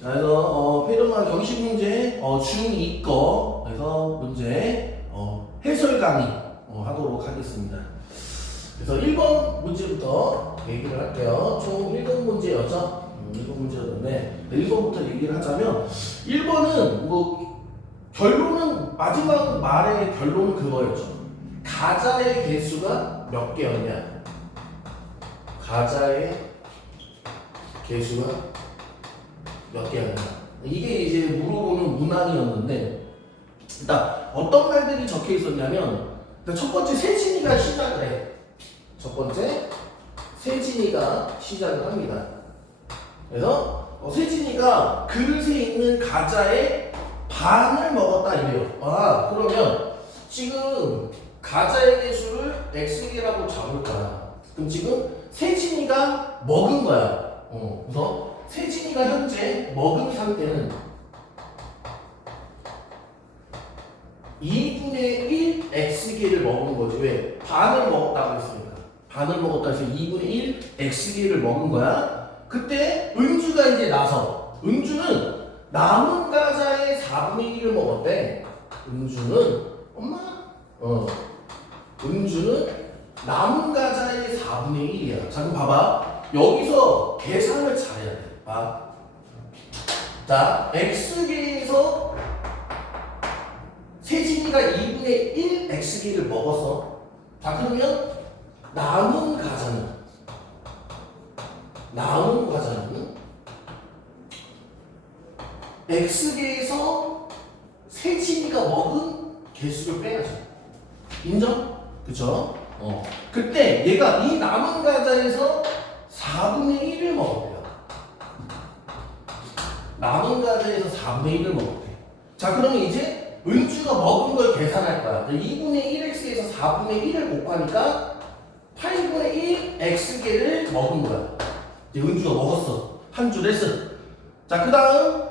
그래서 페이드만 경식 문제 중2 거 그래서 문제 해설 강의 하도록 하겠습니다. 그래서 1번 문제부터 얘기를 할게요. 총 1번 문제였죠? 1번 문제였는데 1번부터 얘기를 하자면 1번은 뭐 결론은 마지막 말의 결론은 그거였죠. 가자의 개수가 몇 개였냐? 가자의 개수가 몇 개였냐? 이게 이제 물어보는 문항이었는데 일단 어떤 말들이 적혀 있었냐면 일단 첫 번째 세진이가 시작을 해. 첫 번째 세진이가 시작을 합니다. 그래서 세진이가 그릇에 있는 과자의 반을 먹었다 이래요. 아 그러면 지금 과자의 개수를 x개라고 잡을 거야. 그럼 지금 세진이가 먹은 거야. 그래서 세진이가 현재 먹은 상태는 2분의 1 x개를 먹은 거지. 왜? 반을 먹었다고 했으니까. 반을 먹었다 해서 2분의 1 x개를 먹은 거야. 그때 은주가 이제 나서 은주는 남은 과자의 4분의 1을 먹었대. 은주는 엄마 은주는 남은 과자의 4분의 1이야. 자 그럼 봐봐. 여기서 계산을 잘해야 돼. 봐. 자 x개에서 세진이가 2분의 1 x개를 먹었어. 자 그러면 남은 과자는 x개에서 세진이가 먹은 개수를 빼야죠. 인정? 그쵸? 그때 얘가 이 남은 과자에서 4분의 1을 먹었대요. 남은 과자에서 4분의 1을 먹었대. 자 그러면 이제 은주가 먹은 걸 계산할 거야. 2분의 1x에서 4분의 1을 곱하니까 8분의 1 x개를 먹은 거야. 이제 은주가 먹었어. 한 줄 했어. 자 그 다음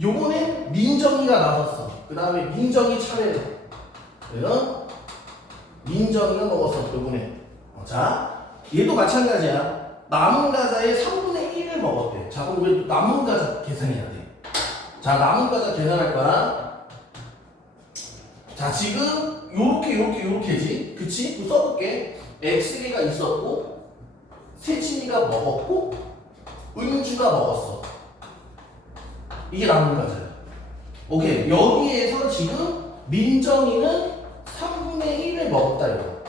요번엔 민정이가 나섰어. 그 다음에 민정이 차례로. 그래서 민정이가 먹었어. 요번에. 자 얘도 마찬가지야. 남은 과자의 3분의 1을 먹었대. 자 그럼 우리 남은 과자 계산해야 돼. 자 남은 과자 계산할 거야. 자 지금 요렇게지. 그치? 또 써볼게. x개가 있었고 세진이가 먹었고 은주가 먹었어. 이게 남은 과자야. 오케이. 여기에서 지금 민정이는 3분의 1을 먹었다 이거.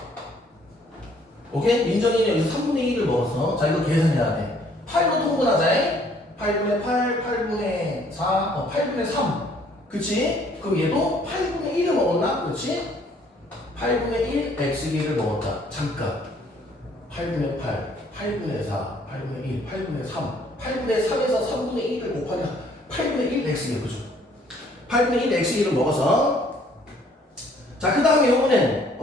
오케이? 민정이는 여기서 3분의 1을 먹었어. 자 이거 계산해야 돼. 8로 통분하자. 8분의 8, 8분의 4, 8분의 3. 그치? 그럼 얘도 8분의 1을 먹었나? 그치? 8분의 1 x개를 먹었다. 잠깐. 8분의 8, 8분의 4, 8분의 1, 8분의 3. 8분의 3에서 3분의 1을 곱하니까 8분의 1 x개. 그죠? 8분의 1 x개를 먹어서 자 그 다음에 이번엔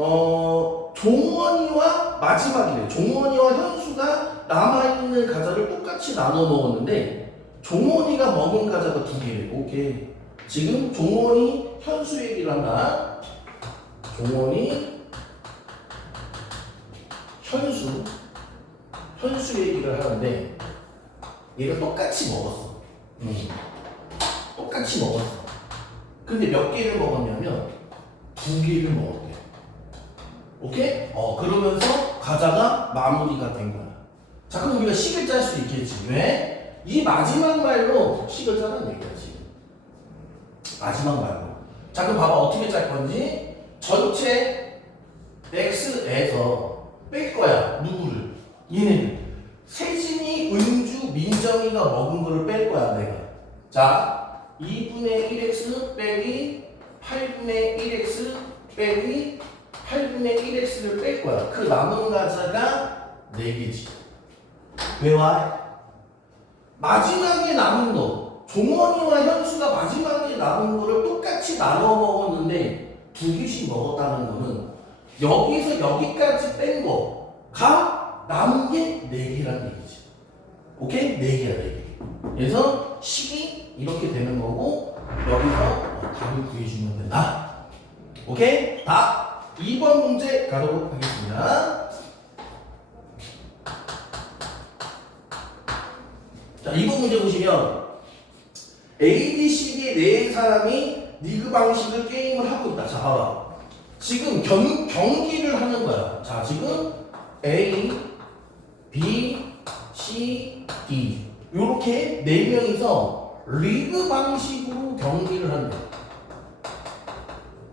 종원이와 마지막이래. 종원이와 현수가 남아있는 과자를 똑같이 나눠 먹었는데 종원이가 먹은 과자가 2개래. 오케이. 지금 종원이 현수 얘기를 한다. 종원이 현수 얘기를 하는데 얘가 똑같이 먹었어. 똑같이 먹었어. 근데 몇 개를 먹었냐면 2개를 먹었대. 오케이? 그러면서 과자가 마무리가 된 거야. 자 그럼 우리가 식을 짤 수 있겠지. 왜? 이 마지막 말로 식을 짜는 얘기야 지금. 마지막 말로. 자 그럼 봐봐 어떻게 짤 건지. 전체 x에서 뺄 거야. 누구를? 얘네를. 세진이, 은주, 민정이가 먹은 거를 뺄 거야 내가. 자 2분의 1x 빼기 8분의 1x 빼기 8분의 1x를 뺄 거야. 그 남은 과자가 4개지. 왜 와? 마지막에 남은 거. 종원이와 현수가 마지막에 남은 거를 똑같이 나눠 먹었는데 2개씩 먹었다는 거는 여기서 여기까지 뺀 거가 남은 게 4개라는 얘기지. 오케이? 4개야 4개. 그래서 식이 이렇게 되는 거고 여기서 답을 구해주면 된다. 오케이? 2번 문제 가도록 하겠습니다. 자, 2번 문제 보시면 A, B, C, D 네 사람이 리그 방식을 게임을 하고 있다. 자, 봐봐. 지금 경기를 하는 거야. 자, 지금 A, B, C, D 요렇게 네 명이서 리그 방식으로 경기를 한대.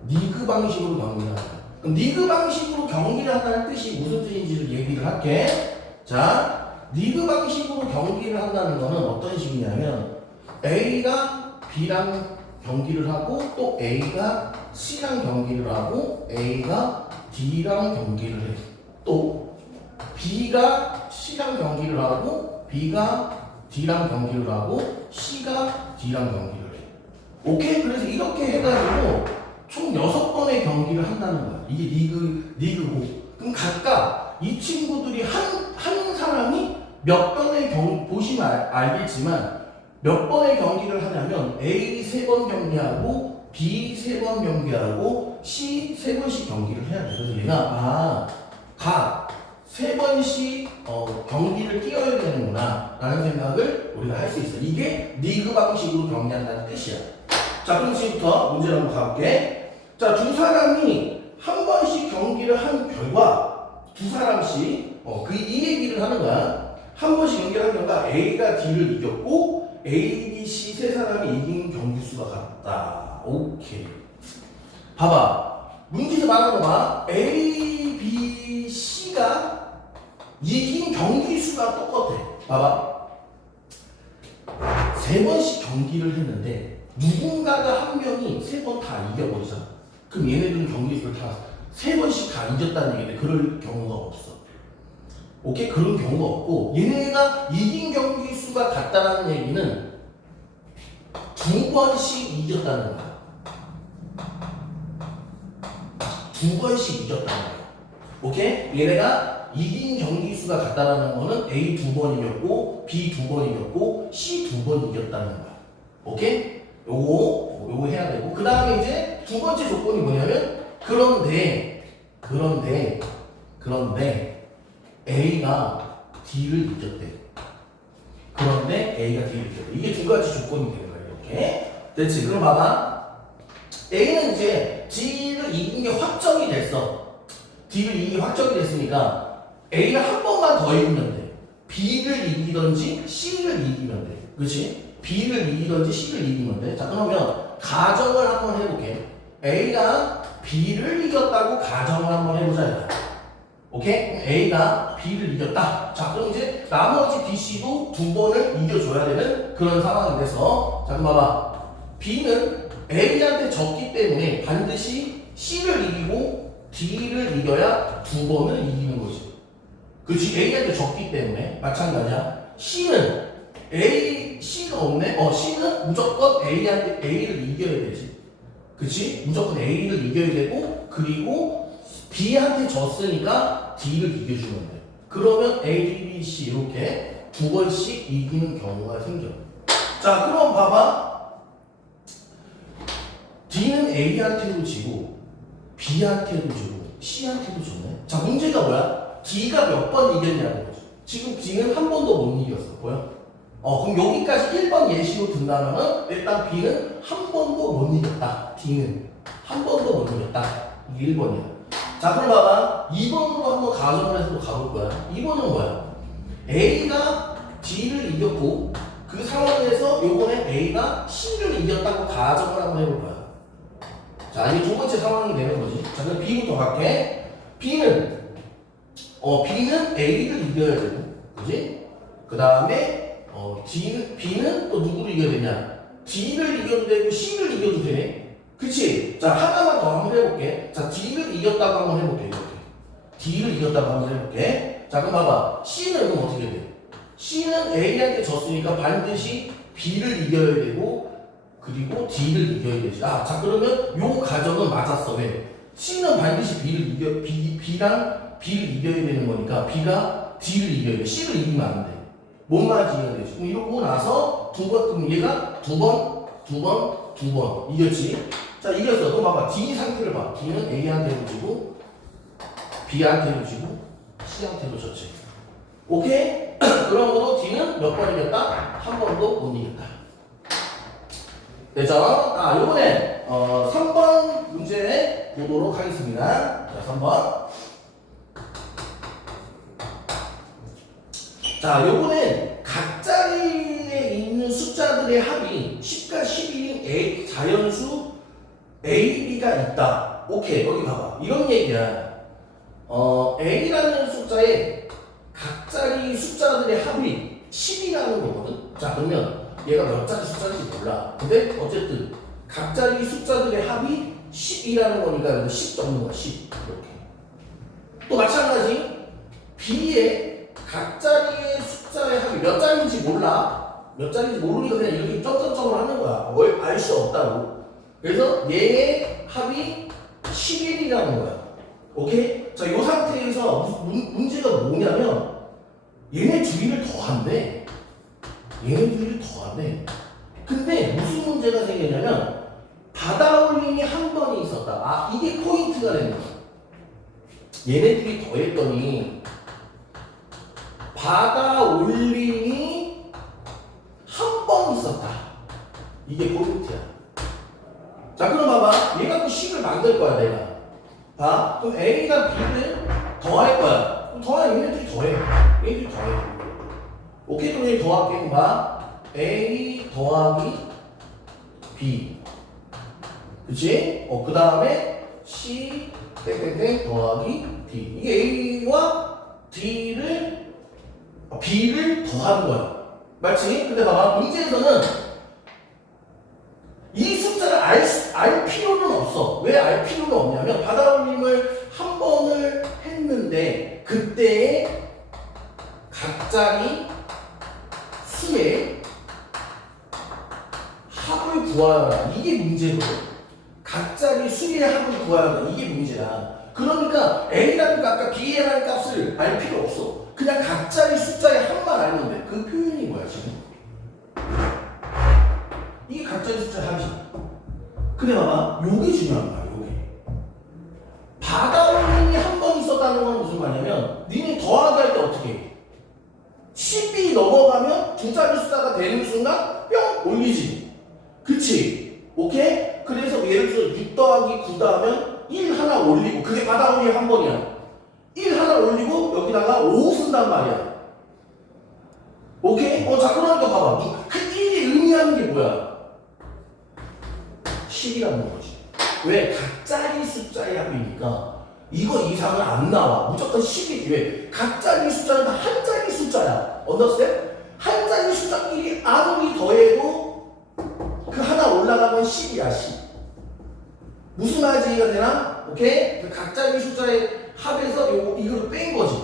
리그 방식으로 경기를 한다. 그럼 리그 방식으로 경기를 한다는 뜻이 무슨 뜻인지를 얘기를 할게. 자, 리그 방식으로 경기를 한다는 거는 어떤 식이냐면 A가 B랑 경기를 하고 또 A가 C랑 경기를 하고 A가 D랑 경기를 해. 또 B가 C랑 경기를 하고 B가 D랑 경기를 하고 C가 D랑 경기를 해. 오케이? 그래서 이렇게 해가지고 총 6번의 경기를 한다는 거야. 이게 리그고. 그럼 각각 이 친구들이 한 사람이 몇 번의 보시면 알겠지만 몇 번의 경기를 하냐면 A 3번 경기하고 B 3번 경기하고 C 3번씩 경기를 해야 돼. 그래서 얘가 각 3번씩 경기를 뛰어야 되는구나 라는 생각을 우리가 할 수 있어. 이게 리그 방식으로 경기한다는 뜻이야. 자, 그럼 지금부터 문제를 한번 가볼게. 자, 두 사람이 한 번씩 경기를 한 결과 두 사람씩 이 얘기를 하는 거야. 한 번씩 경기를 한 결과 A가 D를 이겼고 A, B, C 세 사람이 이긴 경기 수가 같다. 오케이. 봐봐. 문제에서 말하는 거 봐. A, B, C가 이긴 경기 수가 똑같아. 봐봐. 3번씩 경기를 했는데 누군가가 한 명이 3번 다 이겨버리잖아. 그럼 얘네들은 경기 수를 다 3번씩 다 이겼다는 얘기인데 그럴 경우가 없어. 오케이? 그런 경우가 없고 얘네가 이긴 경기 수가 같다는 얘기는 2번씩 이겼다는 거야. 2번씩 이겼다는 거야. 오케이? 얘네가 이긴 경기 수가 같다는 거는 A 2번 이겼고 B 2번 이겼고 C 2번 이겼다는 거야. 오케이? 요거 해야 되고 그 다음에 이제 두 번째 조건이 뭐냐면 그런데 A가 D를 이겼대. 그런데 A가 D를 이겼대. 이게 두 가지 조건이 되는 거야. 이렇게. 됐지? 그럼 봐봐. A는 이제 D를 이긴 게 확정이 됐어. D를 이긴 게 확정이 됐으니까 A는 한 번만 더 이기면 돼. B를 이기던지 C를 이기면 돼. 그렇지? B를 이기던지 C를 이기면 돼. 자, 그러면 가정을 한번 해볼게. A가 B를 이겼다고 가정을 한번 해보자. 오케이? A가 B를 이겼다. 자, 그럼 이제 나머지 B, C도 2번을 이겨줘야 되는 그런 상황이 돼서 자, 그럼 봐봐. B는 A한테 졌기 때문에 반드시 C를 이기고 D를 이겨야 2번을 이기는 거지. 그렇지? A한테 졌기 때문에 마찬가지야. C는 C가 없네? C는 무조건 A를 이겨야 되지. 그치? 무조건 A를 이겨야 되고, 그리고 B한테 졌으니까 D를 이겨주면 돼. 그러면 A, B, C 이렇게 2번씩 이기는 경우가 생겨. 자, 그럼 봐봐. D는 A한테도 지고, B한테도 지고, C한테도 졌네. 자, 문제가 뭐야? D가 몇 번 이겼냐는 거죠. 지금 D는 한 번도 못 이겼어. 보여? 그럼 여기까지 1번 예시로 든다면은 일단 B는 한 번도 못 이겼다. D는 한 번도 못 이겼다. 이게 1번이야. 자, 그럼 봐봐. 2번으로 한번 가정을 해서 가볼 거야. 2번은 뭐야? A가 D를 이겼고 그 상황에서 요번에 A가 C를 이겼다고 가정을 한번 해볼 거야. 자, 이게 두 번째 상황이 되는 거지. 자, 그럼 B부터 갈게. B는 A를 이겨야 되고, 그지? 그 다음에 B는 또 누구를 이겨야 되냐? D를 이겨도 되고 C를 이겨도 되네. 그치? 자, 하나만 더 한번 해볼게. 자, D를 이겼다고 한번 해볼게. 이렇게. D를 이겼다고 한번 해볼게. 자, 그럼 봐봐. C는 그럼 어떻게 돼? C는 A한테 졌으니까 반드시 B를 이겨야 되고, 그리고 D를 이겨야 되지. 자, 그러면 요 가정은 맞았어. 왜? C는 반드시 B랑 B를 이겨야 되는 거니까 B가 D를 이겨야 돼. C를 이기면 안 돼. 뭔 말인지 이해가 되지? 그럼 이러고 나서 그럼 얘가 두 번 이겼지? 자, 이겼어. 그럼 봐봐. D 상태를 봐. D는 A한테도 지고 B한테도 지고 C한테도 졌지. 오케이? 그러므로 D는 몇 번 이겼다? 한 번도 못 이겼다. 되죠? 아, 요번에 3번 문제 보도록 하겠습니다. 자, 3번. 자, 요번엔 각 자리에 있는 숫자들의 합이 10과 11인 A, 자연수 A, B가 있다. 오케이, 여기 봐봐. 이런 얘기야. A라는 숫자에 각 자리 숫자들의 합이 10이라는 거거든. 자, 그러면 얘가 몇 자리 숫자인지 몰라. 근데 어쨌든 각 자리 숫자들의 합이 10이라는 거니까 여기 10 적는 거야. 10 이렇게. 또 마찬가지 B의 각 자리의 숫자의 합이 몇 자리인지 몰라. 몇 자리인지 모르니까 그냥 이렇게 점점점을 하는 거야. 뭘 알 수 없다고. 그래서 얘의 합이 11이라는 거야. 오케이? 자, 이 상태에서 문제가 뭐냐면 얘네 둘이를 더한대. 얘네 둘이를 더한대. 근데 무슨 문제가 생겼냐면 받아올림이 한 번이 있었다. 아, 이게 포인트가 되는 거야. 얘네들이 더했더니 받아올림이 한 번 있었다. 이게 포인트야. 자, 그럼 봐봐. 얘가 또 식을 만들 거야, 내가. 봐. 그럼 A가 B를 더할 거야. 그럼 더하면 얘네들이 더해. 얘네들이 더해. 오케이, 그럼 얘 더할게. 그럼 봐. A 더하기 B. 그치? 그 다음에 C 땡땡땡 더하기 D. 이게 A와 B를 더하는 거야. 맞지? 근데 봐봐. 문제에서는 이 숫자를 알 필요는 없어. 왜 알 필요는 없냐면 받아올림을 한 번을 했는데 그때의 각 자리 수의 합을 구하라. 이게 문제거든. 각 자리 수의 합을 구하라. 이게 문제야. 그러니까 A라는 값과 B라는 값을 알 필요 없어. 그냥 각 자리 숫자의 합만 알면 돼. 그 표현이 뭐야 지금? 이게 각 자리 숫자의 합이야. 근데 봐봐, 요게 중요한 거야, 요게. 받아올림이 한 번 있었다는 건 무슨 말이냐면, 니네 더하기 할 때 어떻게 해? 10이 넘어가면 두 자리 숫자가 되는 순간 뿅! 올리지. 그치? 오케이? 그래서 예를 들어서 6 더하기 9다 하면 1 하나 올리고, 그게 받아올림 한 번이야. 1 하나 올리고, 여기다가 5 쓴단 말이야. 오케이? 자, 그러니까 봐봐. 그 1이 의미하는 게 뭐야? 10이라는 거지. 왜? 각자리 숫자의 합이니까 이거 이상은 안 나와. 무조건 10이지. 왜? 각자리 숫자는 다 한 자리 숫자야. 언더스탠? 한 자리 숫자끼리 아무리 더해도 그 하나 올라가면 10이야. 10. 무슨 말인지 이해가 되나? 오케이? 그 각자리 숫자의 합에서 이거를 뺀 거지.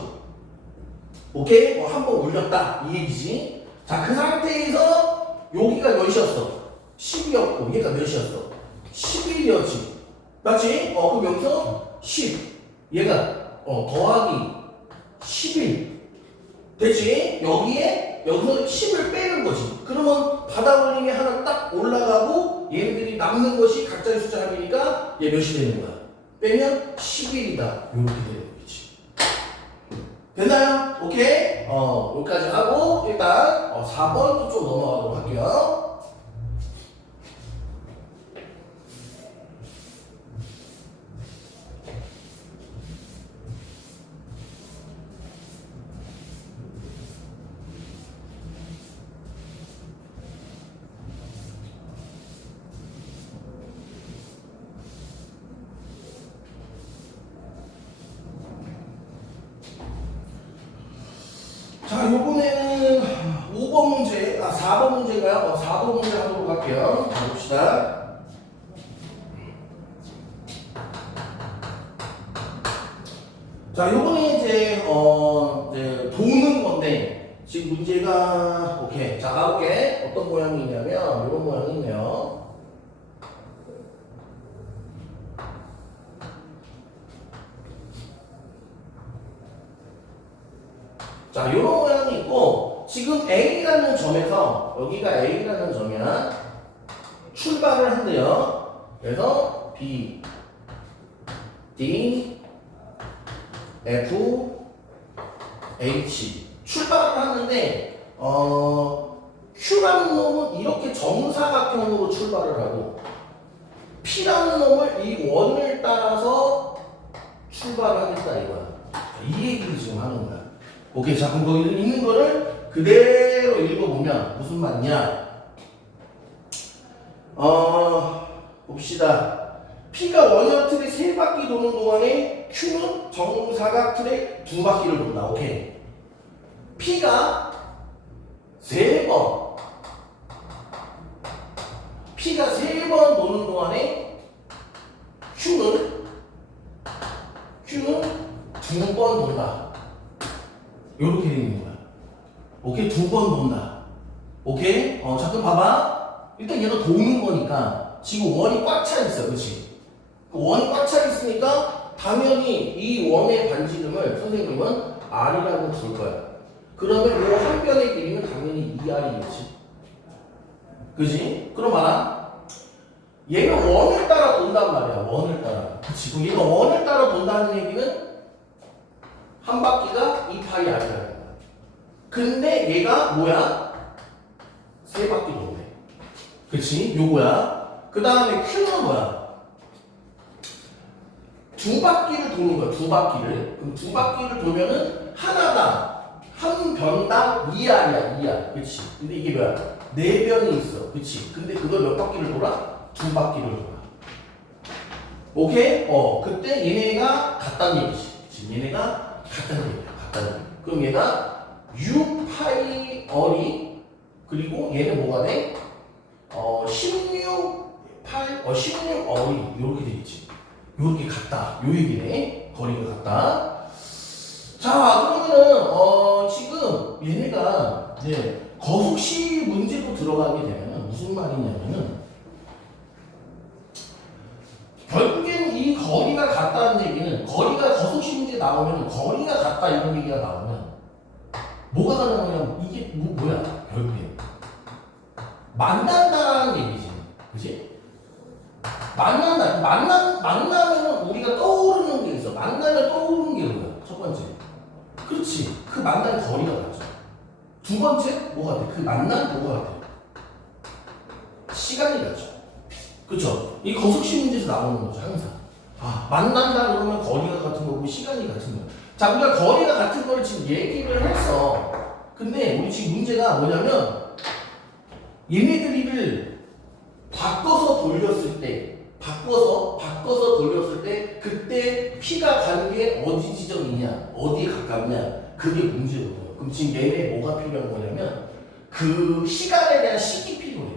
오케이? 한 번 올렸다. 이 얘기지. 자, 그 상태에서 여기가 몇이었어? 10이었고 얘가 몇이었어? 11이었지. 맞지? 그럼 여기서 10. 얘가 더하기 11. 되지? 여기서 10을 빼는 거지. 그러면 받아올림이 하나 딱 올라가고 얘네들이 남는 것이 각자의 숫자 합이니까 얘 몇이 되는 거야? 빼면 11이다. 이렇게 되는 거지. 됐나요? 오케이? 여기까지 하고 일단 4번 좀 넘어가도록 할게요. 자, 요번에는 5번 문제, 4번 문제인가요? 4번 문제 하도록 할게요. 자, 봅시다. 자, 요번에 이제 도는 건데, 지금 문제가, 오케이. 자, 가볼게. 어떤 모양이 있냐면, 이런 모양이 있네요. 자, 이런 모양이 있고 지금 A라는 점에서 여기가 A라는 점이야. 출발을 한대요. 그래서 B, D, F, H 출발을 하는데 Q라는 놈은 이렇게 정사각형으로 출발을 하고 P라는 놈을 이 원을 따라서 출발을 하겠다 이거야. 이 얘기를 지금 하는 거야. 오케이, 자 그럼 거기 있는 거를 그대로 읽어보면 무슨 말이냐? 봅시다. P가 원형 틀에 3바퀴 도는 동안에 Q는 정사각 틀에 2바퀴를 돈다. 오케이. P가 3번 도는 동안에 Q는 2번 돈다. 요렇게 되어 있는 거야. 오케이? 2번 돈다. 오케이? 자, 그럼 봐봐. 일단 얘가 도는 거니까 지금 원이 꽉 차 있어. 그치? 원이 꽉 차 있으니까 당연히 이 원의 반지름을 선생님은 R이라고 줄 거야. 그러면 이 한 변의 길이는 당연히 2R이겠지. 그지? 그럼 봐라. 얘는 원을 따라 돈단 말이야. 원을 따라. 그치? 그럼 얘가 원을 따라 돈다는 얘기는 한 바퀴가 2파이 R이라는 거야. 근데 얘가 뭐야? 3바퀴 도네. 그치? 요거야. 그 다음에 Q는 뭐야? 2바퀴를 도는 거야. 2바퀴를. 그럼 2바퀴를 돌면은 하나당 한 변당 2R이야. 2R. 그치? 근데 이게 뭐야? 4변이 있어. 그치? 근데 그걸 몇 바퀴를 돌아? 2바퀴를 돌아. 오케이? 그때 얘네가 같다는 얘기지. 그치? 얘네가 같다는 얘기야. 같다는 얘기. 그럼 얘가 6파이어리 그리고 얘는 뭐가 돼? 16어리 요렇게 되겠지. 요렇게 같다. 요 얘기네. 거리가 같다. 자, 그러면은 지금 얘네가 이제 거속시 문제로 들어가게 되면 무슨 말이냐면은 결국엔 이 거리가 같다는 얘기는 거리가 거속시 문제 나오면 거리가 같다 이런 얘기가 나오면 뭐가 가능하냐면 이게 뭐야 결국엔 만난다는 얘기지. 그치? 만나면은 우리가 떠오르는 게 있어. 만나면 떠오르는 게 뭐야? 첫 번째. 그렇지. 그 만난 거리가 같죠. 두 번째, 뭐가 돼? 그 만난 뭐가 돼? 시간이 같죠. 그쵸? 이 거속시 문제에서 나오는 거죠, 항상. 만난다 그러면 거리가 같은 거고, 시간이 같은 거야. 자, 우리가 거리가 같은 거를 지금 얘기를 했어. 근데 우리 지금 문제가 뭐냐면, 얘네들이를 바꿔서 돌렸을 때, 그때 P가 가는 게 어디 지점이냐, 어디에 가깝냐, 그게 문제거든요. 그럼 지금 얘네 뭐가 필요한 거냐면, 그 시간에 대한 식이 필요해.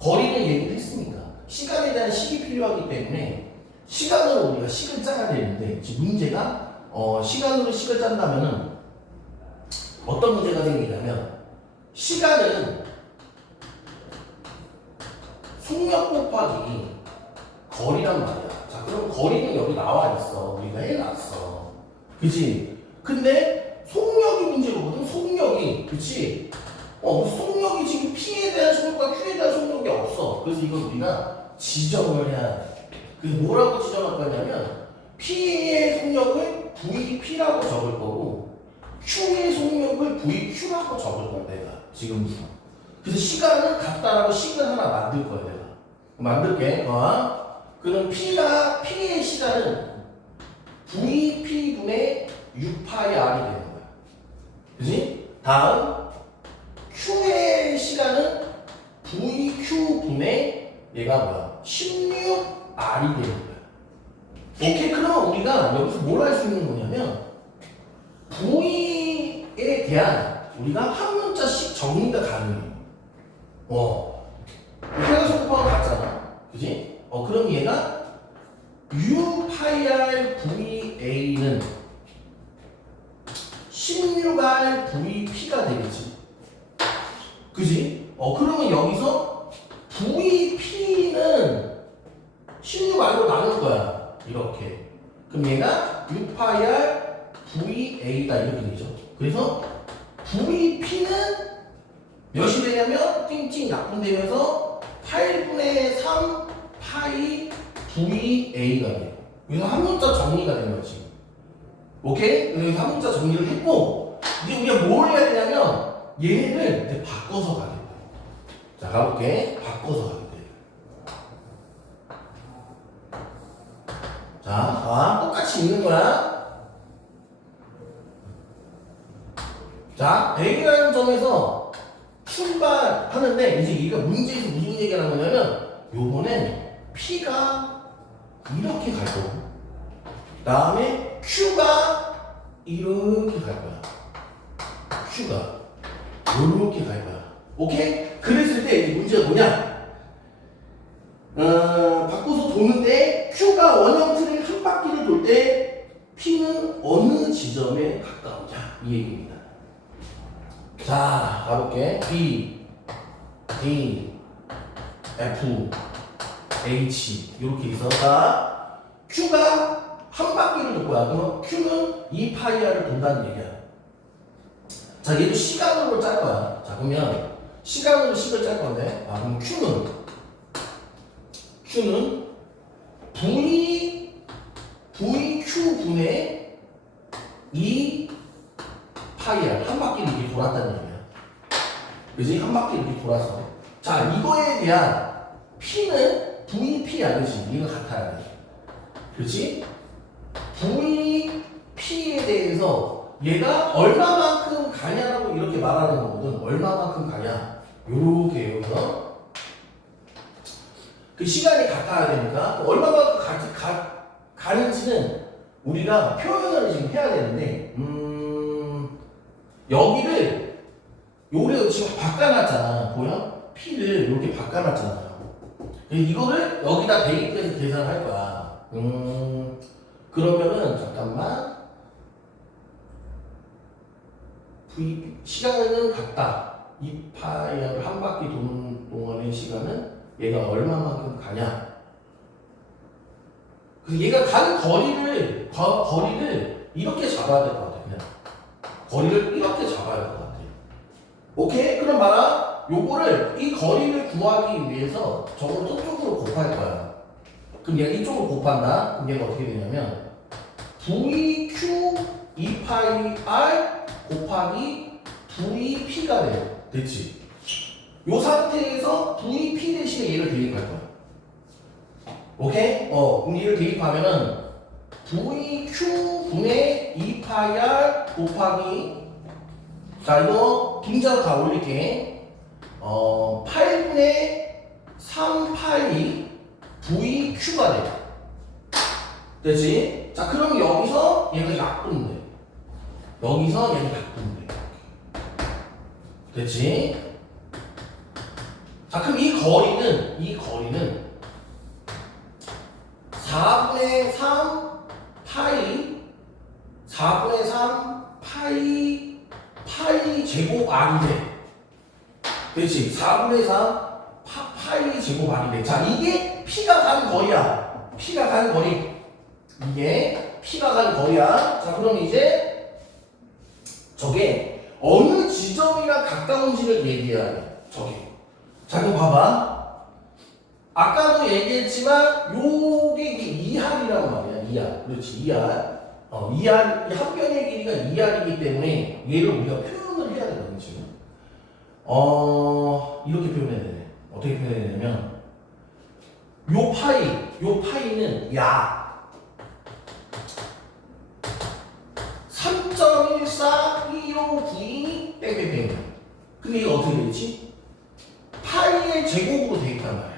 거리는 얘기를 했으니까. 시간에 대한 식이 필요하기 때문에, 시간으로 우리가 식을 짜야 되는데, 지금 문제가, 시간으로 식을 짠다면은, 어떤 문제가 생기냐면, 시간은 속력 곱하기 거리란 말이야. 자, 그럼 거리는 여기 나와 있어. 우리가 해놨어. 그치? 근데 속력이 문제거든. 속력이. 그치? 속력이 지금 P에 대한 속력과 Q에 대한 속력이 없어. 그래서 이걸 우리가 지정을 해야 돼. 그래서 뭐라고 지정할 거냐면 P의 속력을 VP라고 적을 거고 Q의 속력을 VQ라고 적을 거야. 내가 지금부터. 그래서 시간은 같다라고 식을 하나 만들 거야. 내가 만들게. 그럼 P의 시간은 VP분의 6파이 R이 되는 거야. 그치? 다음 Q의 시간은 VQ분의 얘가 뭐야? 16R이 되는 거야. 오케이, 그러면 우리가 여기서 뭘 할 수 있는 거냐면 V에 대한 우리가 한 문자씩 정리가 가능해. 해가지고 곱하면 같잖아. 그지? 그럼 얘가 U8R VA는 16R VP가 되겠지. 그지? 그러면 여기서 VP는 16R로 나눌 거야. 이렇게. 그럼 얘가 6R VA다. 이렇게 되죠. 그래서 VP는 몇이 되냐면 띵띵 약분되면서 8분의 3 파이 VA가 돼. 여기서 한 문자 정리가 된 거지. 오케이? 여기서 한 문자 정리를 했고 이제 우리가 뭘 해야 되냐면 얘네를 이제 바꿔서 가겠다. 자, 가볼게. 바꿔서 가겠다. 자, 똑같이 읽는 거야. 자, 100이라는 점에서 출발하는데, 이제 얘가 문제에서 무슨 얘기를 하냐면, 요번엔 P가 이렇게 갈 거고, 그 다음에 Q가 이렇게 갈 거야. Q가 이렇게 갈 거야. 오케이? 그랬을 때 이 문제가 뭐냐? 바꿔서 도는데 Q가 원형 틀을 한 바퀴를 돌 때 P는 어느 지점에 가까우냐? 이 얘기입니다. 자, 가볼게. B, D, F, H 이렇게 있어. 자, Q가 한 바퀴를 돌 거야. 그럼 Q는 2파이R을 돈다는 얘기야. 자, 얘도 시간으로 짤 거야. 자, 그러면 시간으로 식을 짤 건데, 그럼 Q는 VQ 분의 2파이R 한 바퀴 이렇게 돌았다는 얘기야. 그지? 한 바퀴 이렇게 돌아서. 자, 이거에 대한 P는 VP야, 그지? 이거 같아야 돼. 그렇지? VP에 대해서 얘가 얼마만큼 가냐라고 이렇게 말하는 거거든. 얼마만큼 가냐. 요렇게 여기서. 그 시간이 같아야 되니까 얼마만큼 가는지는 우리가 표현을 지금 해야 되는데 여기를 요래 지금 바꿔놨잖아. 보여? P를 이렇게 바꿔놨잖아. 이거를 여기다 대입해서 계산할 거야. 그러면은 잠깐만 시간은 같다. 2파이를 한 바퀴 도는 동안의 시간은 얘가 얼마만큼 가냐? 그 얘가 간 거리를 이렇게 잡아야 될 것 같아. 그냥 거리를 이렇게 잡아야 될 것 같아. 오케이? 그럼 봐라. 요거를 이 거리를 구하기 위해서 저걸 저쪽으로 곱할 거야. 그럼 얘가 이쪽으로 곱한다. 그럼 얘가 어떻게 되냐면 VQ 2파이 R 곱하기 VP가 돼요. 됐지? 요 상태에서 VP 대신에 얘를 대입할 거야. 오케이? 그럼 얘를 대입하면은 VQ 분의 2파이R 곱하기 자, 이거 분자로 다 올릴게. 8분의 3파이 VQ가 돼. 됐지? 자, 그럼 여기서 얘가 약분돼. 여기서 얘가 약분돼. 됐지? 자, 그럼 이 거리는 4분의 3 파이 제곱 R이 돼. 그렇지? 4분의 3 파이 제곱 R이 돼. 자, 이게 P가 간 거리야. P가 간 거리. 이게 P가 간 거리야. 자, 그럼 이제 저게 어느 지점이랑 가까운지를 얘기해야 돼. 저게. 자, 이거 봐봐. 아까도 얘기했지만 요게 이게 2R이란 말이야. 2R. 그렇지. 2R. 2R, 이 한 변의 길이가 2R이기 때문에 얘를 우리가 표현을 해야 되거든, 지금. 이렇게 표현해야 되네. 어떻게 표현해야 되냐면 요 파이는 야 3.141592 땡땡땡. 근데 이거 어떻게 되지? 파이의 제곱으로 되어있단 말이야.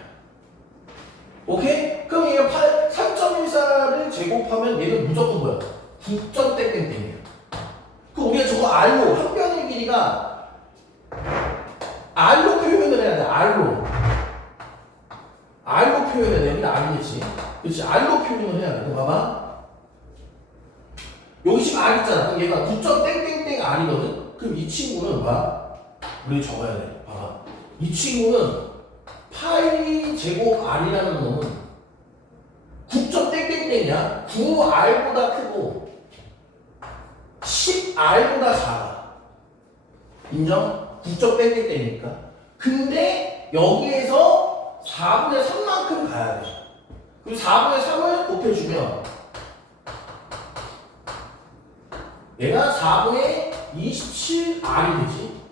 오케이? 그럼 얘가 3.14를 제곱하면 얘는 무조건 뭐야? 9점 땡땡땡이야. 그럼 우리가 저거 R로 한 변의 길이가 R로 표현을 해야 돼. R로 표현해야 돼. 여기는 R이겠지. 그렇지. R로 표현을 해야 돼. 그럼 봐봐. 여기 지금 R 있잖아. 그럼 얘가 9점 땡땡땡 R이거든. 그럼 이 친구는 뭐야? 우리 적어야 돼. 봐봐. 이 친구는 파이 제곱 R이라는 놈은 9점 땡땡땡이야. 9R보다 크고 10R보다 작아. 인정? 9점 땡땡땡이니까. 근데 여기에서 4분의 3만큼 가야 돼. 그리고 4분의 3을 곱해주면 얘가 4분의 27R이 되지.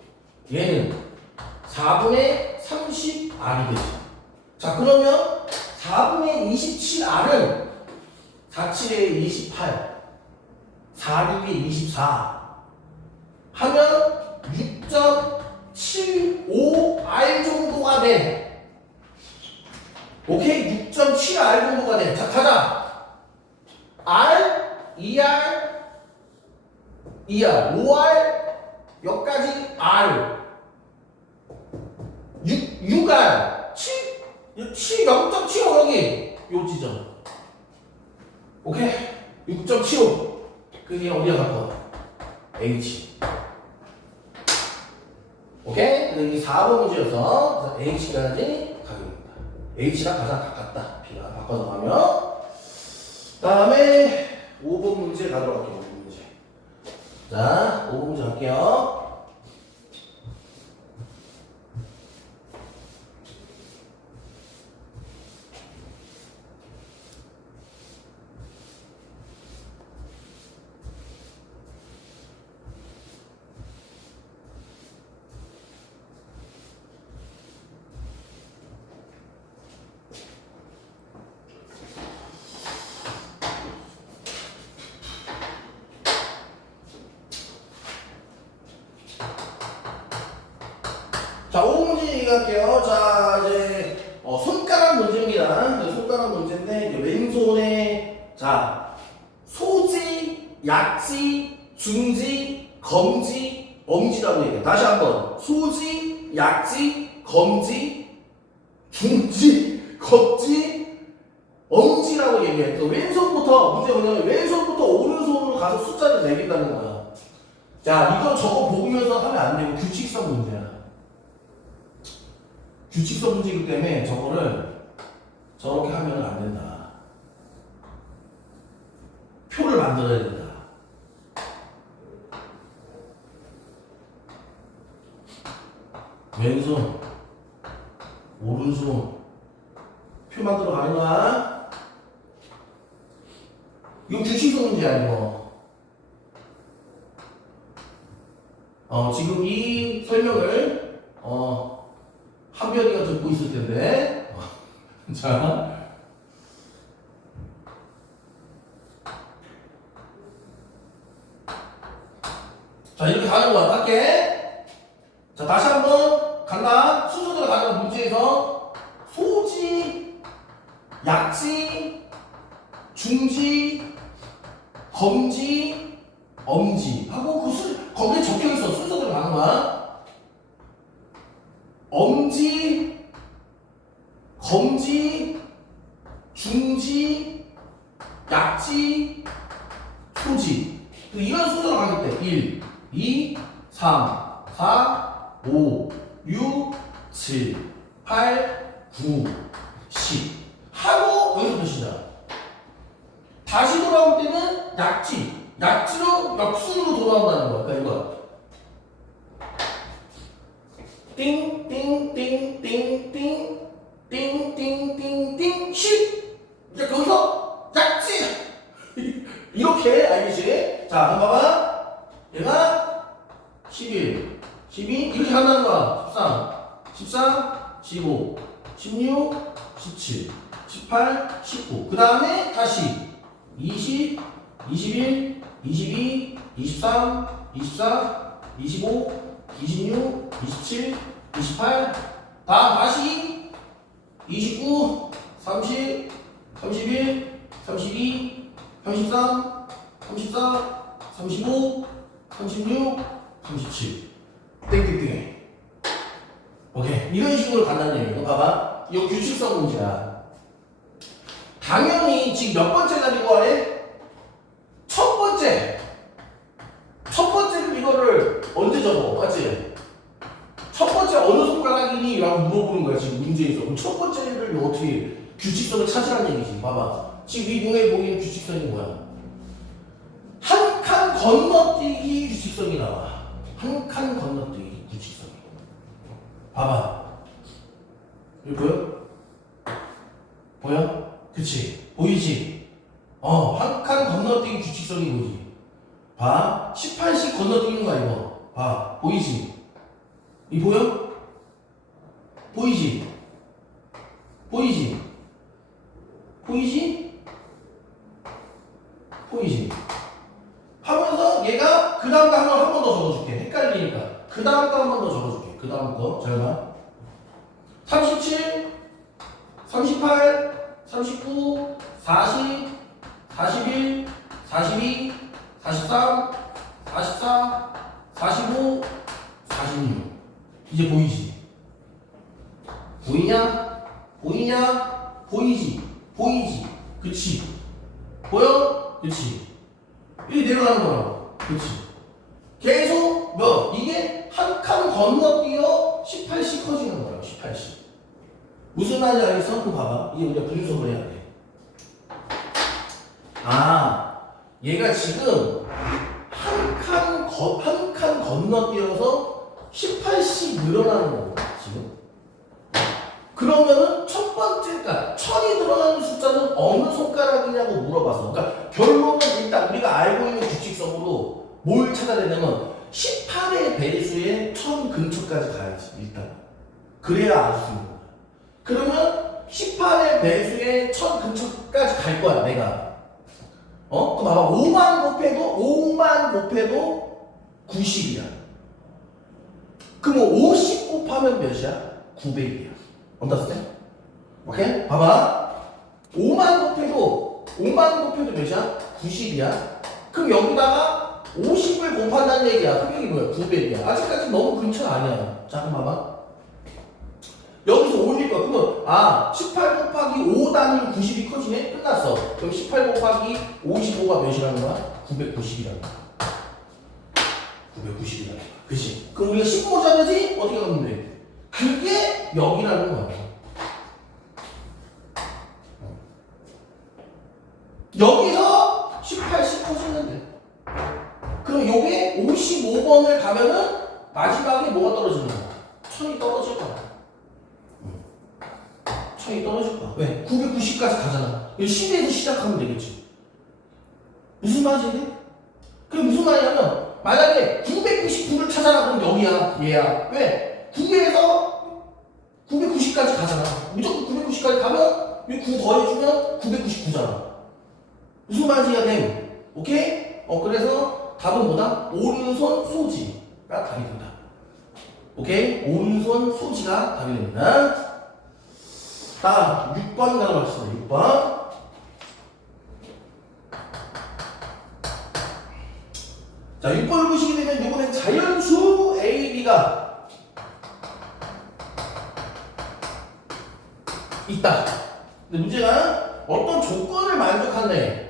얘는 4분의 30R이 되죠. 자, 그러면 4분의 27R은 47에 28, 46에 24 하면 6.75R 정도가 돼. 오케이? 6.7R 정도가 돼. 자, 가자. R, 2R, 2R, 5R, 여기까지 R. 6R, 7, 0.75 여기. 요 지점. 오케이? 6.75. 그게 어디가 가까워? H. 오케이? 여기 4번 문제여서 H까지 가격입니다. H가 가장 가깝다. B가 바꿔서 가면. 다음에 5번 문제 가도록 할게요. 5번 문제. 자, 5번 문제 갈게요. 자, 5번 문제 얘기할게요. 자, 이제 손가락 문제입니다. 손가락 문제인데 이제 왼손에 자 소지, 약지, 중지, 검지, 엄지라고 얘기해요. 다시 한번 소지, 약지, 검지, 중지, 검지, 엄지라고 얘기해요. 또 왼손부터 문제 뭐냐면 왼손부터 오른손으로 가서 숫자를 매긴다는 거야. 자, 이거 저거 보면서 하면 안 되고 규칙성 문제야. 규칙성 문제이기 때문에 저거를 저렇게 하면 안 된다. 표를 만들어야 된다. 왼손, 오른손, 표 만들어 가는 거야. 이거 규칙성 문제야, 이거. 지금 이 설명을, 한별이가 듣고 있을 텐데. 자. 자, 이렇게 가는 거야. 갈게. 자, 다시 한번 간다. 순서대로 가는 문제에서 소지, 약지, 중지, 검지, 엄지 하고 거기에 적혀 있어. 순서대로 가는 거야. 엄지, 검지, 중지, 약지, 소지. 이런 순서로 가기 때 1, 2, 3, 4, 5, 6, 7, 8, 9, 10 하고 여기서부터 시작. 다시 돌아올 때는 약지로 역순으로 돌아온다는 거야. 그러니까 이거 띵띵띵띵띵띵띵띵띵띵 10. 이제 거기서 약지 이렇게 알겠지? 자, 그럼 봐봐. 얘가 11, 12 이렇게 한다는 거야. 13, 14, 15, 16, 17, 18, 19. 그 다음에 다시 20, 21, 22, 23, 24, 25, 26, 27, 28, 다음 다시 29, 30, 31, 32, 33, 34, 35, 36, 37 땡땡땡. 오케이, 이런 식으로 간다는 얘기예요. 봐봐, 이거 규칙성 문제야. 당연히 지금 몇 번째 자리인 거래? 첫 번째를 이거를 언제 적어? 맞지? 첫 번째 어느 손가락이니? 라고 물어보는 거야, 지금 문제에서. 그럼 첫 번째를 어떻게 규칙성을 찾으라는 얘기지. 봐봐. 지금 이 눈에 보이는 규칙성이 뭐야? 한 칸 건너뛰기 규칙성이 나와. 한 칸 건너뛰기 규칙성이. 봐봐. 여기 보여? 보여? 그치? 보이지? 한 칸 건너뛰기 규칙성이 보이지? 봐. 18씩 건너뛰는 거야, 이거. 봐. 보이지? 이 보여? 보이지? 보이지? 보이지? 보이지? 하면서 얘가 그 다음 거 한 번 더 적어줄게. 헷갈리니까. 그 다음 거 한 번 더 적어줄게. 그 다음 거. 잘 봐. 37, 38, 39, 40, 41, 42, 43, 44, 45, 46. 이제 보이지? 보이냐? 보이냐? 보이지? 보이지? 그치? 보여? 그치? 이렇게 내려가는 거라고. 그치? 계속 이게 한 칸 건너뛰어 18씩 커지는 거야. 18씩. 무슨 말인지 알겠어? 그거 봐봐. 이제 우리가 분석을 해야 돼. 얘가 지금 한 칸 건너뛰어서 18씩 늘어나는 거고, 지금. 그러면은 첫 번째, 그러니까 천이 들어가는 숫자는 어느 손가락이냐고 물어봐서. 그러니까 결론은 일단 우리가 알고 있는 규칙성으로 뭘 찾아야 되냐면 18의 배수의 천 근처까지 가야지, 일단. 그래야 알 수 있는 거야. 그러면 18의 배수의 천 근처까지 갈 거야, 내가. 그럼 봐봐. 5만 곱해도 90이야. 그럼 50 곱하면 몇이야? 900이야. 언더스탠? 오케이? 봐봐. 5만 곱해도 몇이야? 90이야. 그럼 여기다가 50을 곱한다는 얘기야. 그럼 이게 뭐야? 900이야. 아직까지 너무 근처 아니야. 자, 그럼 봐봐. 여기서 올릴 거야. 그러면 18 곱하기 5 단위 90이 커지네? 끝났어. 그럼 18 곱하기 55가 몇이라는 거야? 990이라는 거야. 990이라는 거야. 그치? 그럼 우리가 15자르지? 어떻게 가면 돼? 그게 여기라는 거야. 여기서 18씩 커지는데. 그럼 요게 55번을 가면은 마지막에 뭐가 떨어지는 거야? 천이 떨어질 거야. 천이 떨어질 거야. 왜? 990까지 가잖아. 10에서 시작하면 되겠지. 무슨 말이지? 그게 무슨 말이냐면 만약에 999를 찾아라 그럼 여기야. 얘야. 왜? 9에서 990까지 가잖아. 무조건 990까지 가면 이 9 더해주면 999잖아. 무슨 말이야, 됨? 오케이? 그래서 답은 뭐다? 오른손 소지가 답이 된다. 오케이? 오른손 소지가 답이 됩니다. 자, 6번 가도록하겠습니다. 6번. 자, 6번을 보시게 되면 이번엔 자연수 A, B가 있다. 근데 문제가 어떤 조건을 만족한대.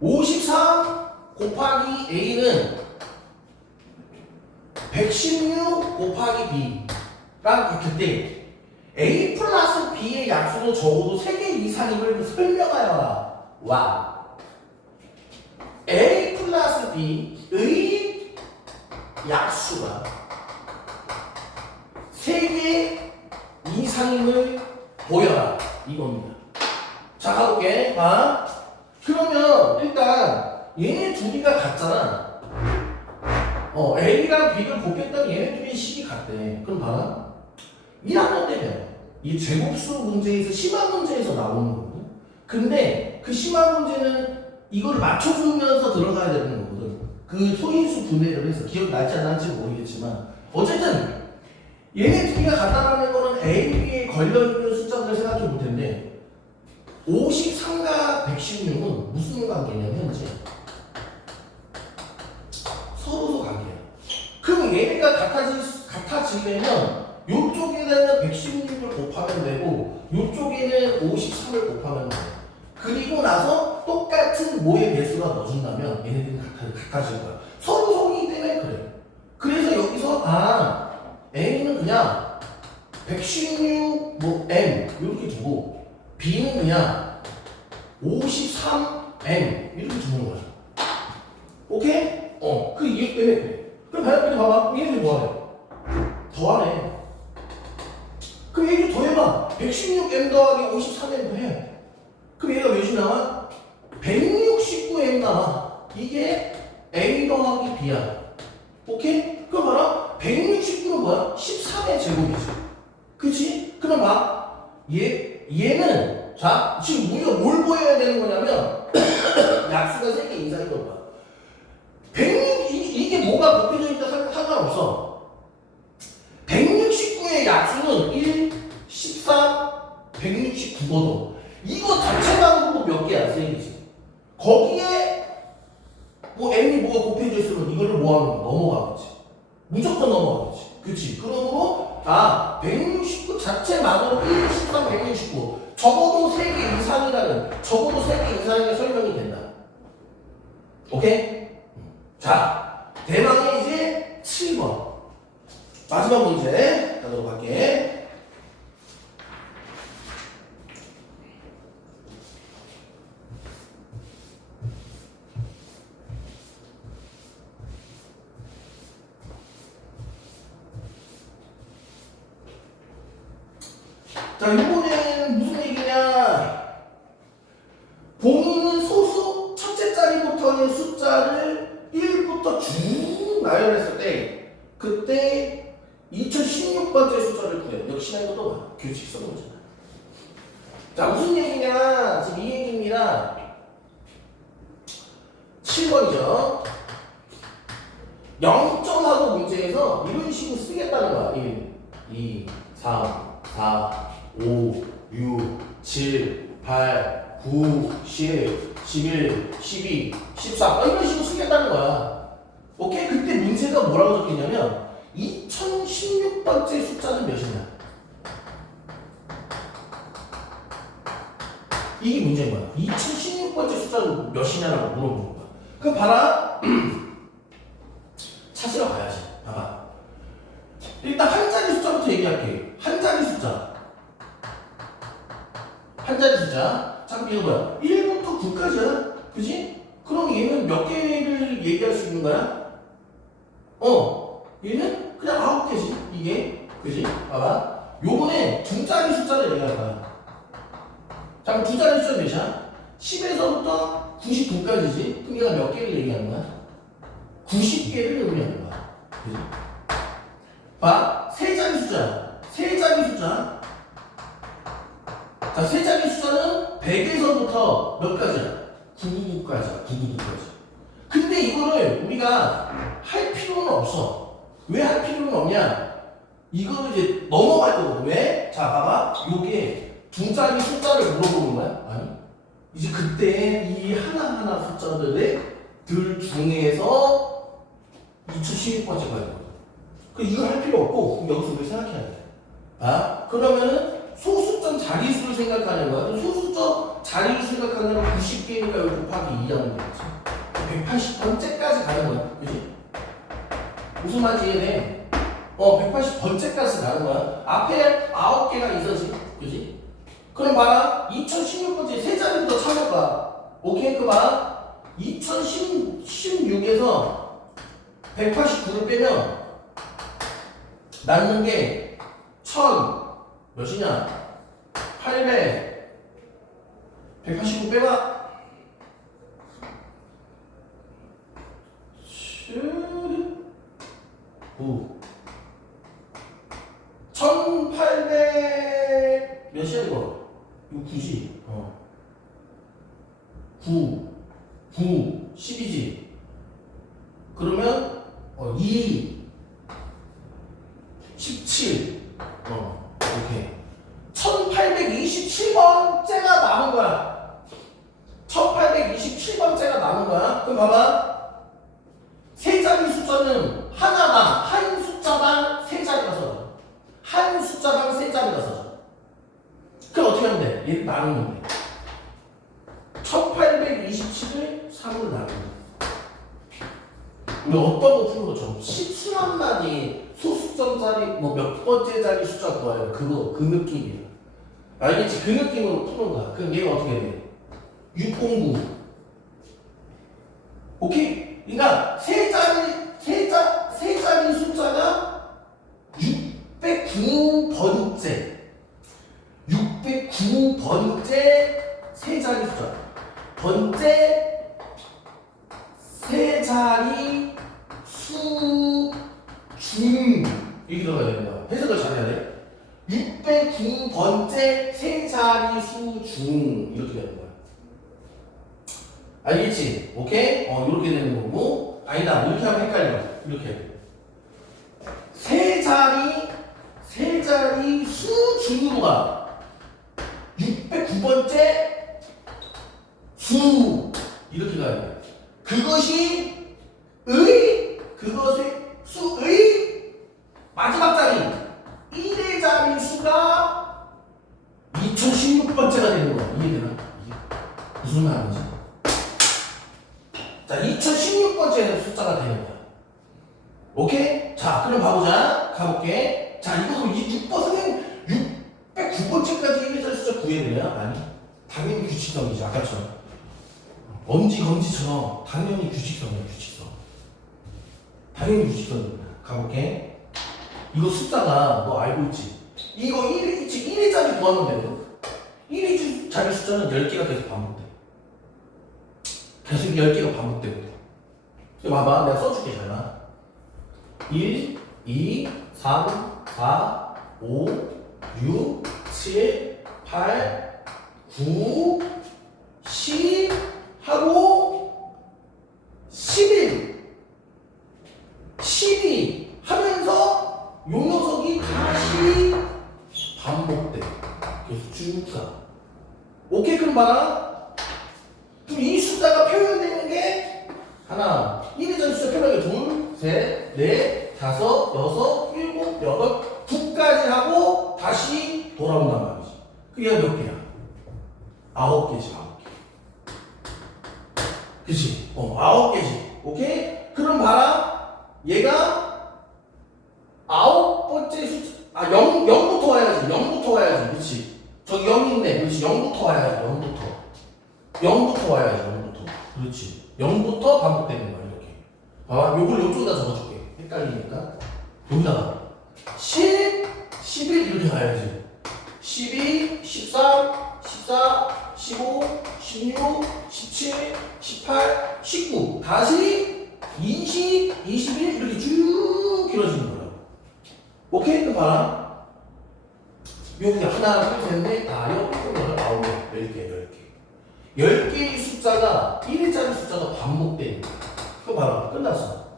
53 곱하기 A는 116 곱하기 B랑 같을 때 A 플러스 B의 약수는 적어도 3개 이상임을 설명하여라. 와. A 플러스 B의 약수가 3개 이상임을 보여라. 이겁니다. 자, 가볼게. 봐. 그러면 일단 얘네 둘이가 같잖아. A랑 B를 곱했더니 얘네 둘이 식이 같대. 그럼 봐라. 1학년 때면 이 제곱수 문제에서 심화 문제에서 나오는 거거든. 근데 그 심화 문제는 이걸 맞춰주면서 들어가야 되는 거거든. 그 소인수 분해를 해서 기억날지 안 날지 모르겠지만 어쨌든 얘네 둘이가 같다라는 거는 A, B에 걸려있는 숫자들을 생각해 볼 텐데 53과 116은 무슨 관계냐면 현재 서로 관계야. 그럼 얘네가 같아지려면 요쪽에는 116을 곱하면 되고 요쪽에는 53을 곱하면 돼. 그리고 나서 똑같은 모의 배수가 넣어준다면 얘네들이 같아질 거야. 서로 성이기 때문에 그래. 그래서 여기서 A는 그냥 116 M 이렇게 두고 B는 그냥 53M 이렇게 두는 거야. 오케이? 그 이유 때문에 그래. 그럼 반대로 봐봐. 얘네들 뭐하래? 더하네. 그럼 얘를 더해봐. 116M 더하기 53M 해. 그럼 얘가 몇이 나와? 169M 나와. 이게 A 더하기 B야. 오케이? 그럼 봐라. 169는 뭐야? 13의 제곱이지. 그치? 그럼 봐. 얘는, 자, 지금 우리가 뭘 보여야 되는 거냐면, 약수가 3개 이상인 거야. 106, 이게 뭐가 곱해져 있다 상관없어. 169의 약수는 1, 13, 169거든. 이거 자체만으로도 몇 개야, 3개지. 거기에, 뭐, m이 뭐가 곱해져 있으면 이거를 뭐 하는 거? 넘어가겠지. 무조건 넘어가겠지. 그치? 그러므로, 169 자체만으로 1, 13, 169. 적어도 3개 이상이라는, 적어도 3개 이상이 설명이 된다. 오케이? 자, 대망의 이제 7번. 마지막 문제 가도록 할게. 자, 이번에는 무슨 얘기냐? 본인은 소수 첫째 자리부터의 숫자를 1부터 쭉 나열했을 때 그때 2016번째 숫자를 구해요. 역시나 이것도 봐. 규칙 써는 거잖아. 자, 무슨 얘기냐? 지금 이 얘기입니다. 7번이죠. 0점하고 문제에서 이런 식으로 쓰겠다는 거야. 1, 2, 3, 4, 5, 6, 7, 8, 9, 10, 11, 12, 14 이런 식으로 쓰겠다는 거야. 오케이? 그때 문제가 뭐라고 적혀있냐면 2016번째 숫자는 몇이냐? 이게 문제인 거야. 2016번째 숫자는 몇이냐라고 물어보는 거야. 그럼 봐라. 찾으러 가야지. 봐봐. 일단 한 자리 숫자부터 얘기할게. 한 자리 숫자. 한 자리 숫자. 잠깐 이거 뭐야? 1부터 9까지야. 그지? 그럼 얘는 몇 개를 얘기할 수 있는 거야? 얘는 그냥 9개지. 이게. 그지? 봐봐. 요번에 두 자리 숫자를 얘기할 거야. 잠깐 두 자리 숫자 몇이야? 10에서부터 99까지지? 그럼 얘가 몇 개를 얘기하는 거야? 90개를 의미하는 거야. 그지? 봐. 세 자리 숫자. 세 자리 숫자. 자, 세 자리 숫자는 100에서부터 몇 가지야? 999까지야. 999까지. 근데 이거를 우리가 할 필요는 없어. 왜 할 필요는 없냐? 이거를 이제 넘어갈 거거든. 왜? 자, 봐봐. 요게 두 자리 숫자를 물어보는 거야? 아니. 이제 그때 이 하나하나 숫자들의 들 중에서 2016번째 가야 되거든. 이거 할 필요 없고, 그럼 여기서 우리 생각해야 돼. 그러면은 소수점 자리수를 생각하는 거야. 소수점 자리수 생각하면 90개니까 여기 곱하기 2 하면 되겠지. 180번째까지 가는 거야. 그지? 무슨 말인지 이해돼? 180번째까지 가는 거야. 앞에 9개가 있었지. 그지? 그럼 봐라. 2016번째 세 자리부터 찾아봐. 오케이? 그 봐. 2016에서 189를 빼면 남는 게 1000 몇이냐? 800 189 빼봐. 9 1800 몇이야 이거? 이거 9지? 9 10이지? 그러면 2 17 이렇게 1827번째가 남은 거야. 1827번째가 남은 거야. 그럼 봐봐. 세 자리 숫자는 하나당, 한 숫자당 세 자리가 써져. 한 숫자당 세 자리가 써져. 그럼 어떻게 하면 돼? 얘를 나누면 돼. 1827을 3으로 나누면 돼. 우리 어떤 거 푸는 것처럼 10수만 마디 소수점 자리 뭐 몇 번째 자리 숫자 구해요. 그 느낌이야. 알겠지? 그 느낌으로 푸는 거야. 그럼 얘가 어떻게 돼? 609. 오케이? 그러니까 세 자리 숫자가 609번째. 609번째 세 자리 숫자. 번째 세 자리 수 609번째 세 자리 수 중 이렇게 되는 거야. 알겠지? 오케이? 이렇게 되는 거고. 아니다. 이렇게 하면 헷갈려. 이렇게. 세 자리 수 중으로 가. 609번째 수 이렇게 가야 돼. 그것이 수의 마지막 자리 1의 자리 수가 2016번째가 되는 거야. 이해되나? 무슨 말인지? 자, 2016번째 숫자가 되는 거야. 오케이? 자, 그럼 봐보자. 가볼게. 자, 이거 그럼 이 6번 선생님 609번째까지 1의 자리 숫자 구해야 되냐? 아니. 당연히 규칙성이지. 아까처럼. 엄지, 검지처럼 당연히 규칙성이야. 규칙성. 당연히 규칙성입니다. 가볼게. 이거 숫자가 너 알고 있지? 이거 1의 자리 구하면 돼요. 1의 자리 숫자는 10개가 계속 반복돼. 계속 10개가 반복되거든. 이거 봐봐. 내가 써줄게. 잘 봐. 1, 2, 3, 4, 5, 6, 7, 8, 9, 10 하고 11 12 하면서 요 녀석이 다시 반복돼. 계속 쭉 가. 오케이? 그럼 봐라. 그럼 이 숫자가 표현되는 게 하나 1의 자리 숫자 표현하는 게 둘, 셋, 넷, 다섯, 여섯, 일곱, 여덟, 9까지 하고 다시 돌아온단 말이지. 그게 몇 개야? 9개지. 9개. 그치? 9개지. 오케이? 그럼 봐라. 얘가 9번째 숫자, 0부터 와야지. 0부터 와야지. 그치? 저기 0이 있네. 그렇지? 0부터 와야지. 0부터 와야지. 0부터. 그렇지? 0부터 반복되는 거야. 이렇게. 봐봐. 요걸 요쪽에다 적어줄게. 헷갈리니까. 여기다가 10, 11 이렇게 가야지. 12, 13, 14, 15, 16, 17, 18, 19 다시 20, 21 이렇게 쭉 길어지는 거야. 오케이? 그럼 봐라. 여기 하나, 둘, 셋, 넷, 다, 여섯, 일곱, 여덟, 아홉, 10개. 10개의 숫자가 1일짜리 숫자가 반복되는 거야. 그거 봐라. 끝났어.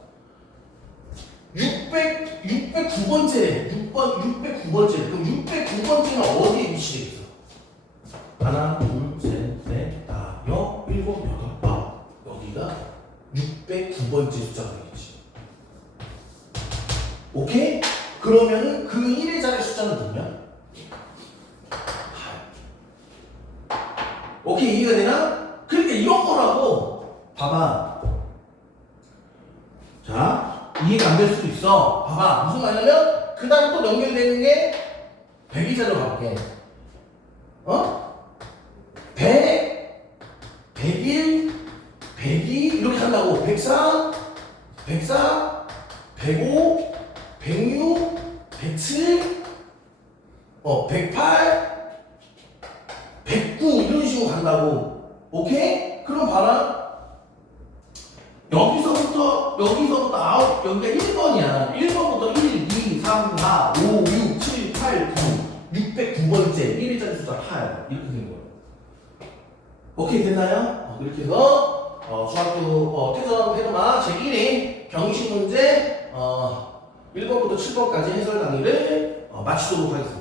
609번째. 609번째. 그럼 609번째는 어디에 위치해 있어? 하나, 둘, 셋, 넷, 다, 여, 일곱, 여덟, 아홉. 여기가 609번째 숫자가 되겠지. 오케이? 그러면은 그 1의 자리 숫자는 뭐냐? 8. 오케이? 이해가 되나? 그러니까 이런 거라고. 봐봐. 자, 이해가 안 될 수도 있어. 봐봐. 무슨 말이냐면 그 다음 또 연결되는 게 100의 자리로 가볼게. 100, 101, 102 이렇게 한다고. 104, 104, 105, 106, 107, 108, 109 이런 식으로 간다고. 오케이? 그럼 봐라. 여기서부터 9, 여기가 1번이야. 1번부터 1, 2, 3, 4, 5, 6, 7, 8, 9 609번째 1의 자리 숫자 8 이렇게 된 거예요. 오케이 됐나요? 이렇게 해서 중학교 태전마 제1회 병식 문제 1번부터 7번까지 해설 강의를 마치도록 하겠습니다.